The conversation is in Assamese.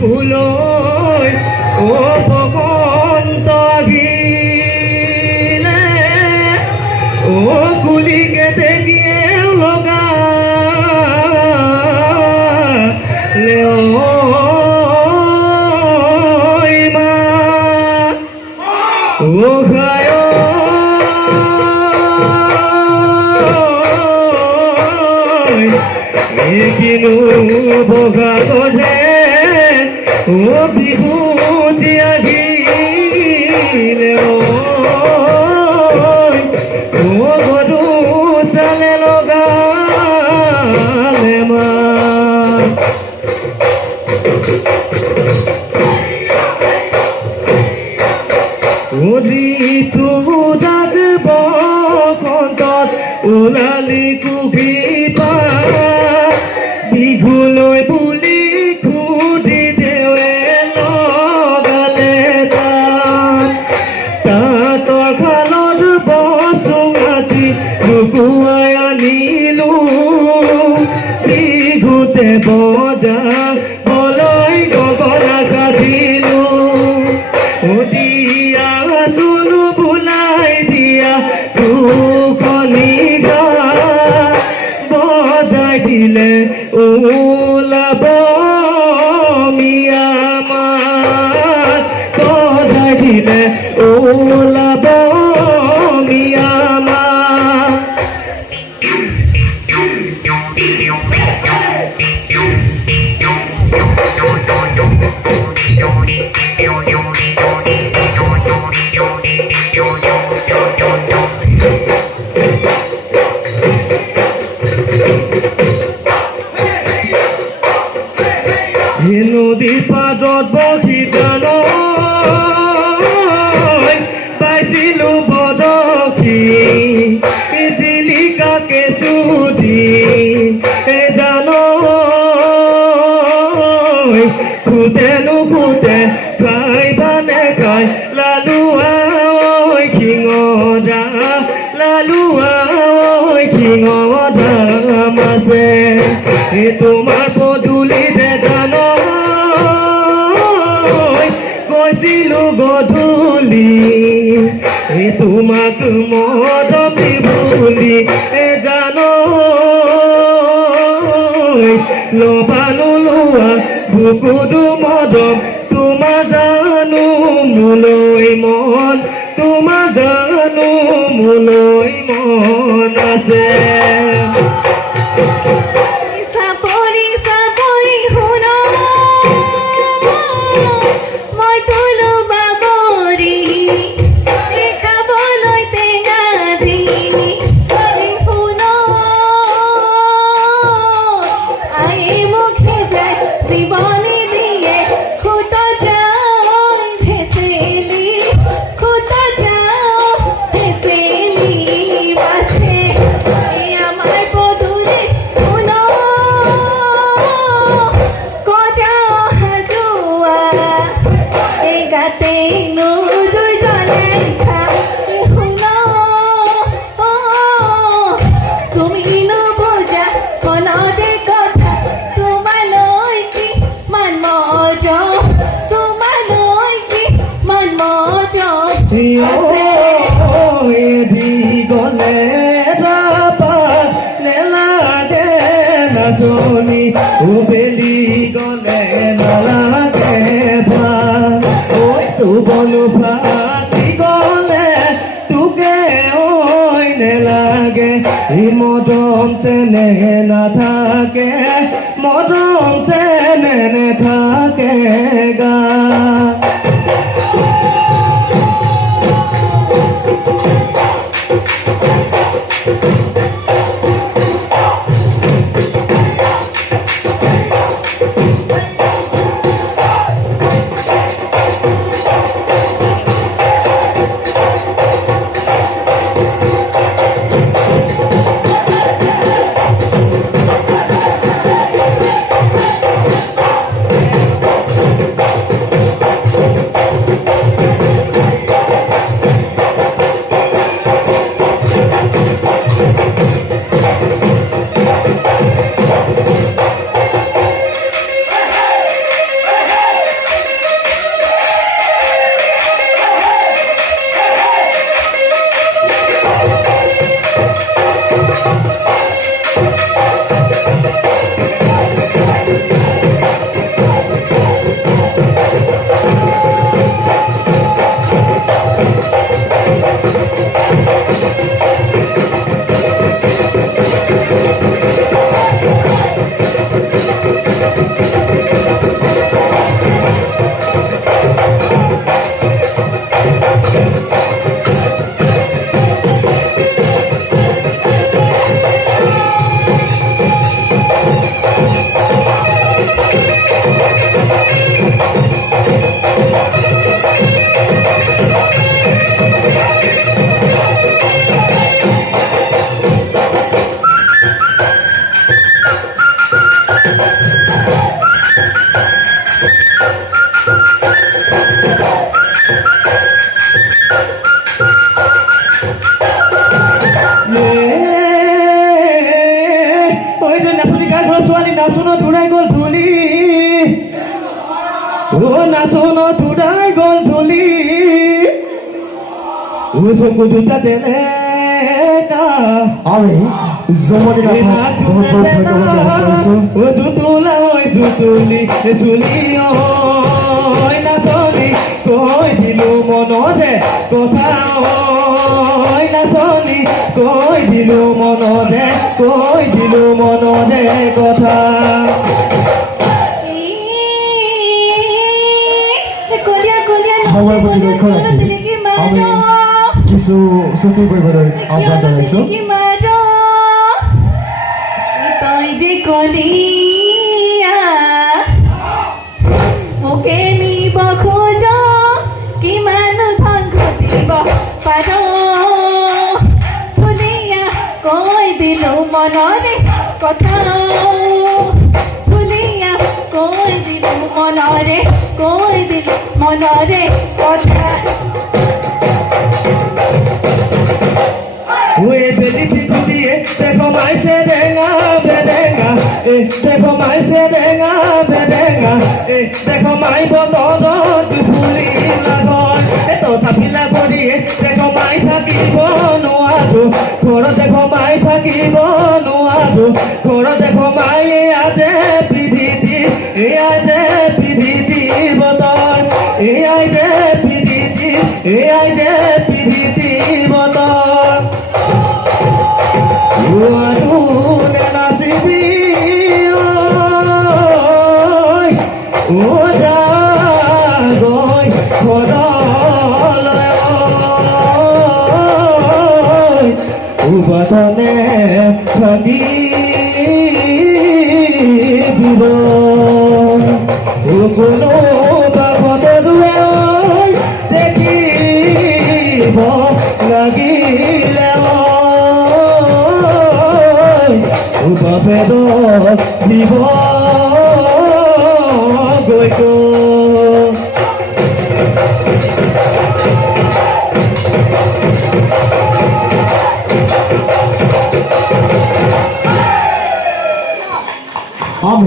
বুকুলৈ ও বসন্ত আহিলে ও কুলিকে দেখিয়ে লগালে মা ও ঘায় কিনু বগা গধে ও বিভূতি আহিলে ও গধু চালে লগালে মা ঋতু দাগ বসন্তত ওলালি কুবিপা বিহুলৈ বুলি খুদি দেৱে লগালে তাঁতৰ খালত বসুমাতি লুকুৱাই আনিলো বিহুতে বজা বলৈ গগনা কাটিলো দিয়া চুনো বুলাই দিয়া দুখনি গা বজাই দিলে ওলাব মিয়া মাত বজাই দিলে ওলাব মিয়া মাত নদী পাদত বহি জানো পাইছিলো বদখি জিলিকাকে চুদি জানো খুদে নুখুদে খাইবানে খাই লালুৱা খিঙৰা লালুৱা খিঙৰা মাছে তোমাৰ পদূলিতে জানো কৈছিলো গধূলি তোমাক মৰমি বুলি জানো লবা নোলোৱা বুকুটো মদম তোমাৰ জানো মোলৈ মন তোমাৰ জানো মোলৈ মন আছে বেলি গলে নালাগে ভাল ঐ বনু ফাটি গলে তোকে ঐ নেলাগে মদম চেনে নাথাকে মদম চেনে নাথাকে গা ওই যে নাচনি কাৰ ঘৰৰ ছোৱালী নাচনত উৰাই গ'ল ধূলি নাচনত উৰাই গ'ল ধূলি চকু দুটা তেনেকা আমি জমনি জুতুলা ঐ জুতুলি চুলি ঐ নাচনি কৈ দিলো মনতে কথা ঐ নাচনি কৈ দিলো মনতে কথা সময় প্ৰতি লক্ষ্য ৰাখি আমি কিছু ছুটি কৰিবলৈ আহ্বান জনাইছোঁ তই যে কলিয়া মোকে নিব খোজ কিমান ধন ঘটিব পাৰ ভুলিয়া কৈ দিলো মনৰে কথা ভুলিয়া কৈ দিলো মনৰে কথা ওই বেলি পিকুদিয়ে দেখো মাইছে ডেঙা বেডেঙা দেখো মাইছে ডেঙা বেডেঙা দেখো মাই বতৰত ফুলি লাগন তথাপিলা কৰিয়ে দেখো মাই থাকিব নোৱাৰো ঘৰত দেখো মাই থাকিব নোৱাৰো ঘৰত দেখো মাই আছে পিধিতি এয়া যে পিধিতি বতৰ এয়াই যে পিধিতি বতৰ Wadune nasibi oi Ojagoy kodolay oi Ubatane khadi biro Ukono